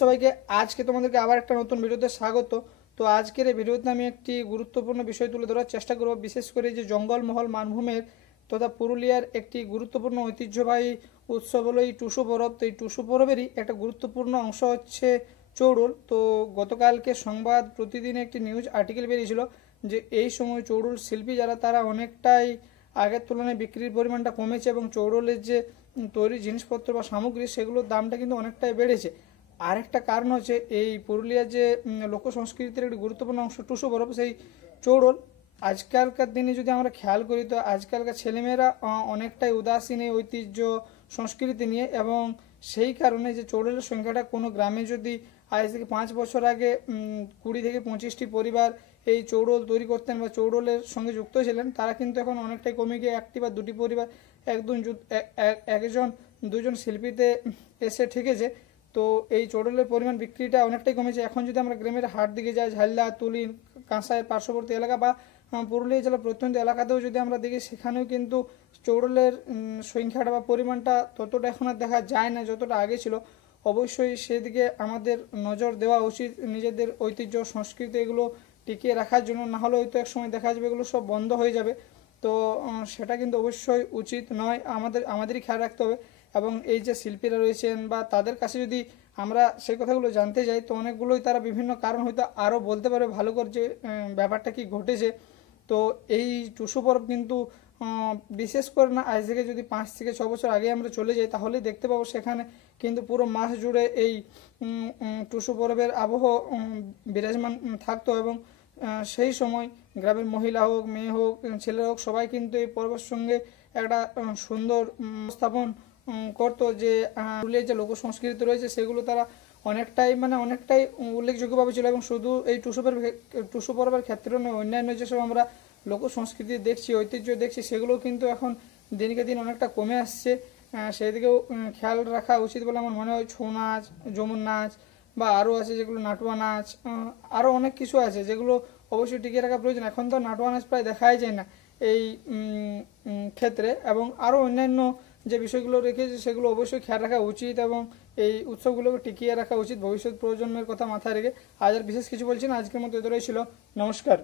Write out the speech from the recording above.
সবাইকে আজকে তোমাদেরকে আবার একটা নতুন ভিডিওতে স্বাগত। তো আজকের এই ভিডিওতে আমি একটি গুরুত্বপূর্ণ বিষয় তুলে ধরার চেষ্টা করব, বিশেষ করে যে জঙ্গলমহল মানভূমের তথা পুরুলিয়ার একটি গুরুত্বপূর্ণ ঐতিহ্যবাহী উৎসব হলো এই টুসু পরব। তো এই টুসু পরবেরই একটা গুরুত্বপূর্ণ অংশ হচ্ছে চৌড়ুল। তো গতকালকে সংবাদ প্রতিদিনে একটি নিউজ আর্টিকেল বেরিয়েছিল যে এই সময় চৌড়ুল শিল্পী যারা তারা অনেকটাই আগের তুলনায় বিক্রির পরিমাণটা কমেছে এবং চৌড়ুলের যে তৈরি জিনিসপত্র বা সামগ্রী সেগুলোর দামটা কিন্তু অনেকটাই বেড়েছে। আরেকটা কারণ হচ্ছে এই পুরুলিয়ার যে লোক সংস্কৃতির একটি গুরুত্বপূর্ণ অংশ টুসু পরব, সেই চৌড়ল। আজকালকার দিনে যদি আমরা খেয়াল করি তো আজকালকার ছেলেমেয়েরা অনেকটাই উদাসীন এই ঐতিহ্য সংস্কৃতি নিয়ে, এবং সেই কারণে যে চৌড়লের সংখ্যাটা কোনো গ্রামে যদি আজ থেকে 5 বছর আগে 20 থেকে 25টি পরিবার এই চৌড়ল তৈরি করতেন বা চৌড়লের সঙ্গে যুক্ত ছিলেন, তারা কিন্তু এখন অনেকটাই কমে গিয়ে একটি বা দুটি পরিবার একজন দুজন শিল্পীতে এসে ঠেকেছে। তো এই চৌড়লের পরিমাণ বিক্রিটা অনেকটাই কমেছে। এখন যদি আমরা গ্রামের হাট দিকে যাই, ঝাল্লা, তুলি, কাঁসাইয়ের পার্শ্ববর্তী এলাকা বা পুরুলিয়া জেলার প্রত্যন্ত এলাকাতেও যদি আমরা দেখি, সেখানেও কিন্তু চৌড়লের সংখ্যাটা বা পরিমাণটা ততটা এখন আর দেখা যায় না যতটা আগে ছিল। অবশ্যই সেদিকে আমাদের নজর দেওয়া উচিত, নিজেদের ঐতিহ্য সংস্কৃতি এগুলো টিকিয়ে রাখার জন্য। না হলে হয়তো এক সময় দেখা যাবে এগুলো সব বন্ধ হয়ে যাবে। তো সেটা কিন্তু অবশ্যই উচিত নয়, আমাদেরই খেয়াল রাখতে হবে। এবং এই যে শিল্পীরা রয়েছেন বা তাদের কাছে যদি আমরা সেই কথাগুলো জানতে যাই, তো অনেকগুলোই তারা বিভিন্ন কারণ হয়তো আরও বলতে পারবে ভালো করে যে ব্যাপারটা কি ঘটেছে। তো এই টুসু পরব কিন্তু বিশেষ করে না, আজ থেকে যদি 5 থেকে 6 বছর আগে আমরা চলে যাই তাহলেই দেখতে পাবো সেখানে কিন্তু পুরো মাস জুড়ে এই টুসু পরবের আবহ বিরাজমান থাকতো। এবং সেই সময় গ্রামের মহিলা হোক, মেয়ে হোক, ছেলেরা হোক, সবাই কিন্তু এই পর্বের সঙ্গে একটা সুন্দর স্থাপন করতো। যে পুরুলিয়ার যে লোক সংস্কৃতি রয়েছে সেগুলো তারা অনেকটাই উল্লেখযোগ্যভাবে ছিল। এবং শুধু এই টুসু পর্বের ক্ষেত্রে নয়, অন্যান্য যেসব আমরা লোক সংস্কৃতি দেখছি, ঐতিহ্য দেখছি, সেগুলো কিন্তু এখন দিনকে দিন অনেকটা কমে আসছে। সেই দিকেও খেয়াল রাখা উচিত বলে আমার মনে হয়। ছৌ নাচ, ঝুমুর নাচ বা আরও আছে যেগুলো নাটুয়া নাচ, আরও অনেক কিছু আছে যেগুলো অবশ্যই টিকিয়ে রাখা প্রয়োজন। এখন তো নাটুয়া নাচ প্রায় দেখাই যায় না এই ক্ষেত্রে। এবং আরও অন্যান্য যে বিষয়গুলো রেখেছে সেগুলো অবশ্যই খেয়াল রাখা উচিত এবং এই উৎসবগুলোকে টিকিয়ে রাখা উচিত ভবিষ্যৎ প্রজন্মের কথা মাথায় রেখে। আজ আর বিশেষ কিছু বলছি না, আজকের মতো এতটাই ছিল। নমস্কার।